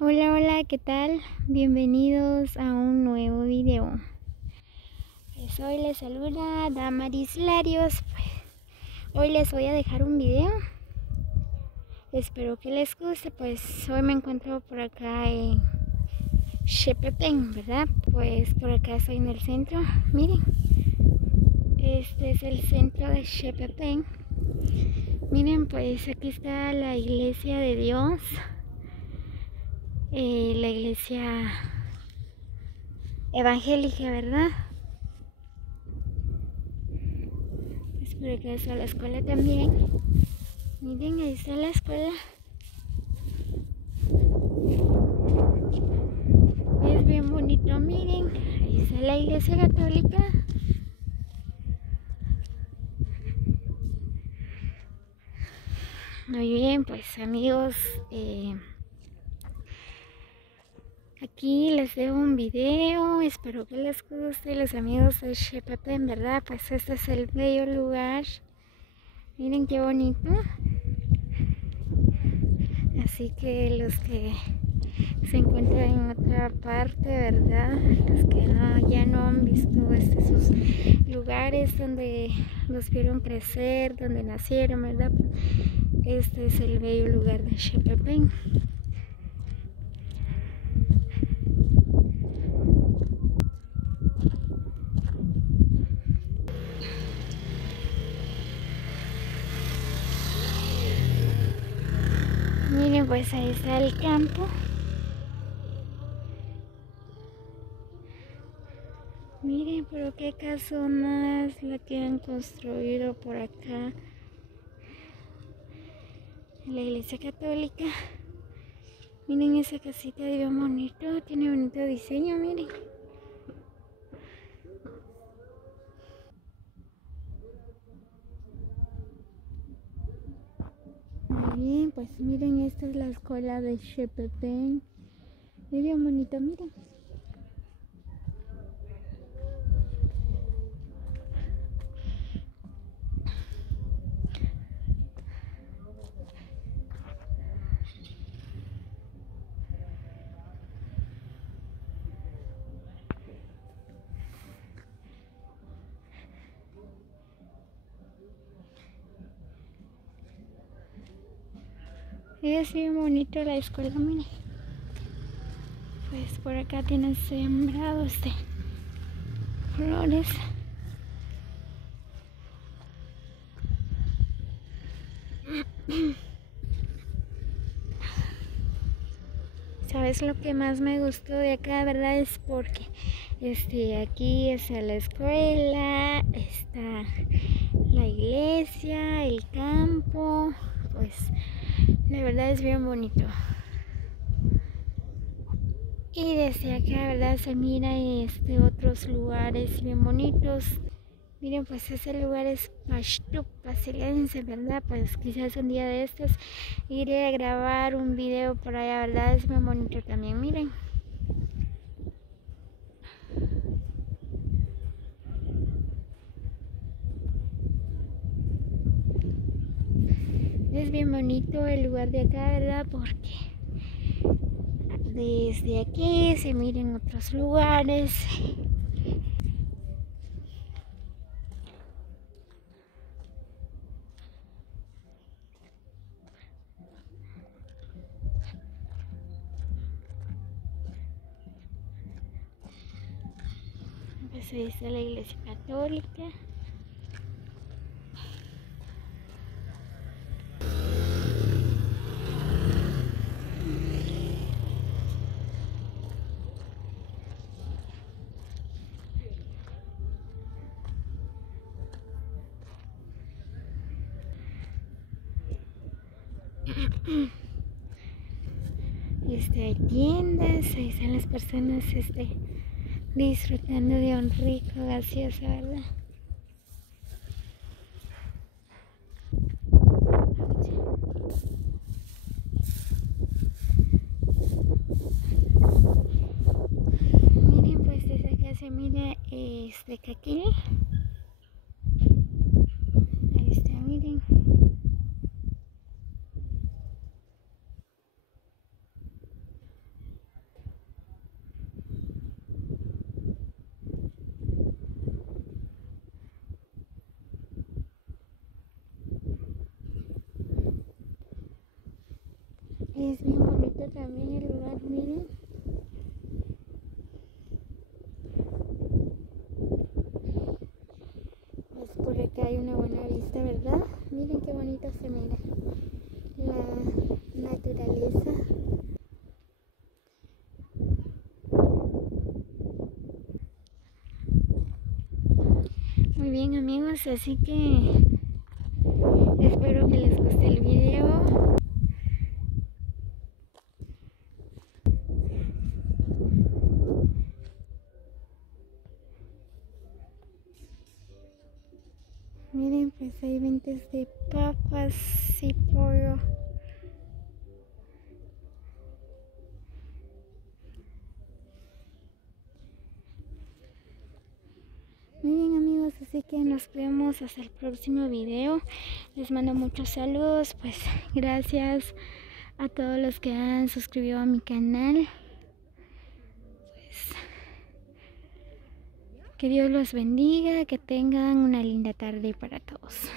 Hola, hola, ¿qué tal? Bienvenidos a un nuevo video. Pues hoy les saluda Damaris Larios. Hoy les voy a dejar un video. Espero que les guste. Pues hoy me encuentro por acá en Xepepén, ¿verdad? Pues por acá estoy en el centro. Miren, este es el centro de Xepepén. Miren, pues aquí está la iglesia de Dios. La iglesia evangélica, ¿verdad? Por acá está la escuela también. Miren, ahí está la escuela. Es bien bonito, miren. Ahí está la iglesia católica. Muy bien, pues amigos, aquí les dejo un video. Espero que les guste, los amigos de Xepepén, ¿verdad? Pues este es el bello lugar. Miren qué bonito. Así que los que se encuentran en otra parte, ¿verdad? Los que ya no han visto sus lugares donde los vieron crecer, donde nacieron, ¿verdad? Este es el bello lugar de Xepepén. Miren, pues ahí está el campo. Miren, pero qué casonas la que han construido por acá. La iglesia católica. Miren esa casita de bien bonito. Tiene bonito diseño, miren. Muy bien, pues miren, esta es la escuela de Xepepén. Es bien bonito, miren. Es bien bonito la escuela, miren. Pues por acá tienen sembrados de flores. ¿Sabes lo que más me gustó de acá, verdad? Es porque aquí está la escuela, está la iglesia, el campo. Pues la verdad es bien bonito. Y desde acá, verdad, se mira otros lugares bien bonitos. Miren, pues ese lugar es Paxtuc Pasilense, ¿verdad? Pues quizás un día de estos iré a grabar un video por allá, ¿verdad? Es muy bonito también, miren. Es bien bonito el lugar de acá, ¿verdad? Porque desde aquí se miran otros lugares. Pues ahí está la iglesia católica. Hay tiendas, ahí están las personas disfrutando de un rico gaseoso, ¿verdad? Miren, pues desde acá se mira Caquil. Ahí está, miren. bien amigos, así que espero que les guste el video. Miren, pues hay ventas de papas y pollo. Muy bien amigos, así que nos vemos hasta el próximo video. Les mando muchos saludos, pues gracias a todos los que han suscrito a mi canal. Pues, que Dios los bendiga, que tengan una linda tarde para todos.